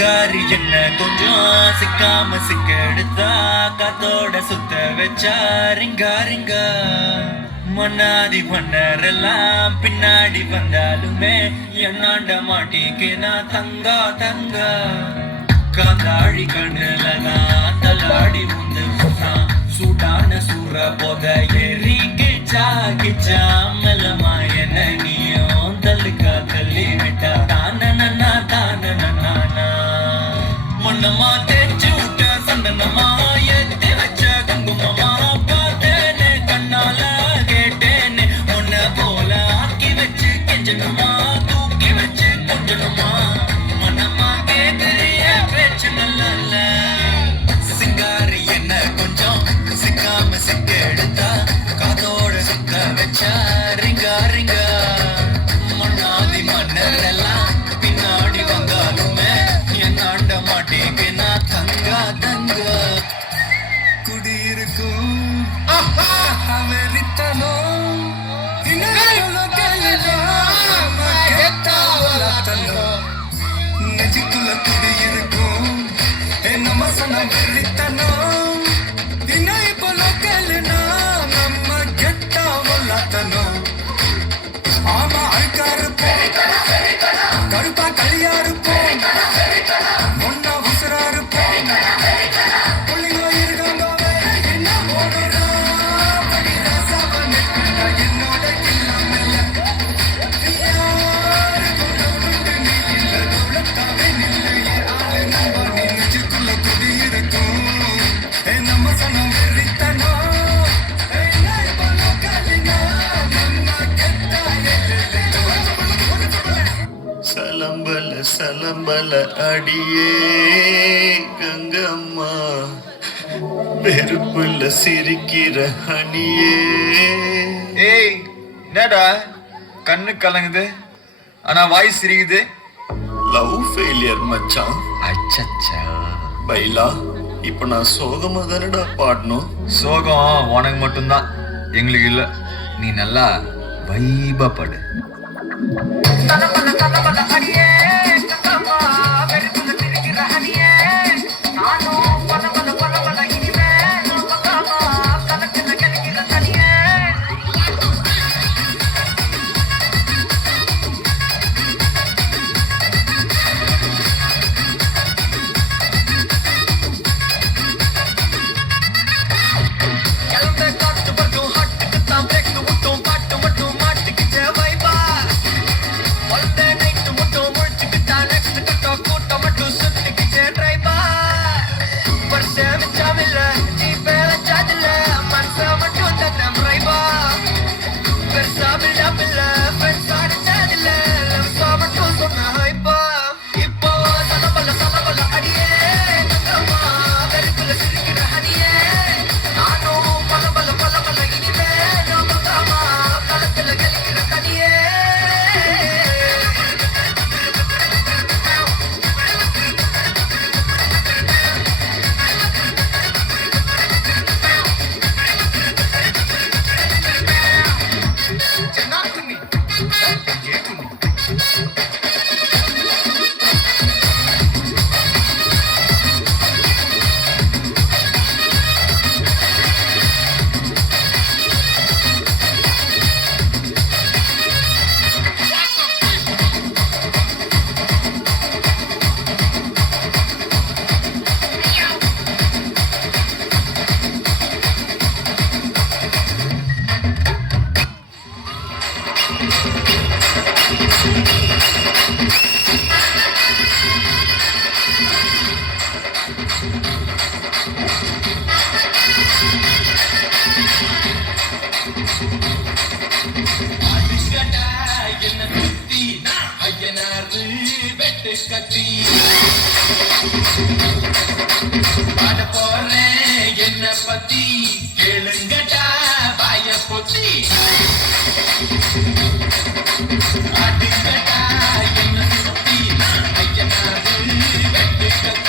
சிங்காரி என்ன கொஞ்சம் சிக்காம சிக்க எடுத்தா காத்தோட சுத்த வச்சா ரிங்கா ரிங்கா மன்னாதி பண்ணரெல்லாம் பின்னாடி வந்தாலுமே என்னாண்ட மாட்டிக்கு நான் தங்கா தங்கா காந்தாழி கண்ணுலதான் தள்ளாடி உந்து சூடான சூற போத ஏறி கிச்சா கிச்சா மெல்லமா என்ன நீயும் தள்ளுக்கா தள்ளி விட்டா தானனா தானனா மண்ணமா தேய்ச்சி விட்ட சந்தனமா ஏத்தி வச்ச குங்குமமா பார்த்தேனே கண்ணால கேட்டேனே உன்ன போல ஆக்கி வச்சு கெஞ்சணுமா தூக்கி வச்சு கொஞ்சணுமா மனமா கேக்குறிய பேச்சு நல்ல சிங்காரி என்ன கொஞ்சம் சிக்காம சிக்க எடுத்தா காதோட சுத்த வச்சா ரிங்கா ரிங்கா மண்ணாதி மன்னரெல்லாம் பின்னாடி வந்தாலுமே என்னாண்ட மாட்டேங்க நான் தங்கா தங்கா குடியிருக்கும் வெறித்தனம் நெஞ்சுக்குள்ள குடியிருக்கும் என்ன மசனம் வெறித்தனம் தினை போல கேளுனா நம்ம கெட்டா வல்லாத்தனம் ஆமா அழுக்கா இருப்போம் கருப்பா களியா இருப்போம் ஒன்னா உசுரா இருப்போம் புள்ளிங்க இருக்காங்க என்ன போடுறா என்னோட கில்லாமல்ல நெஞ்சுக்குள்ள குடியிருக்கும் நம்ம சனம் வெறித்தனம் சலம்பல சலம்பல அடியே கங்கம்மா வெறுப்புல சிரிக்கிற அணியே. ஏய் என்னடா கண்ணு கலங்குது ஆனா வாய் சிரிக்குது. லவ் ஃபெயிலியர் மச்சான். அச்சச்சா பைலா இப்ப நான் சோகமா தானடா பாடணும். சோகம் உனக்கு மட்டும்தான், எங்களுக்கு இல்ல. நீ நல்லா வைபா படு. பாட போறேன் என்ன பத்தி கேளுங்கடா வாய பொத்தி அடுங்கடா என்ன சுத்தி ஐயனாரு வெட்டு கத்தி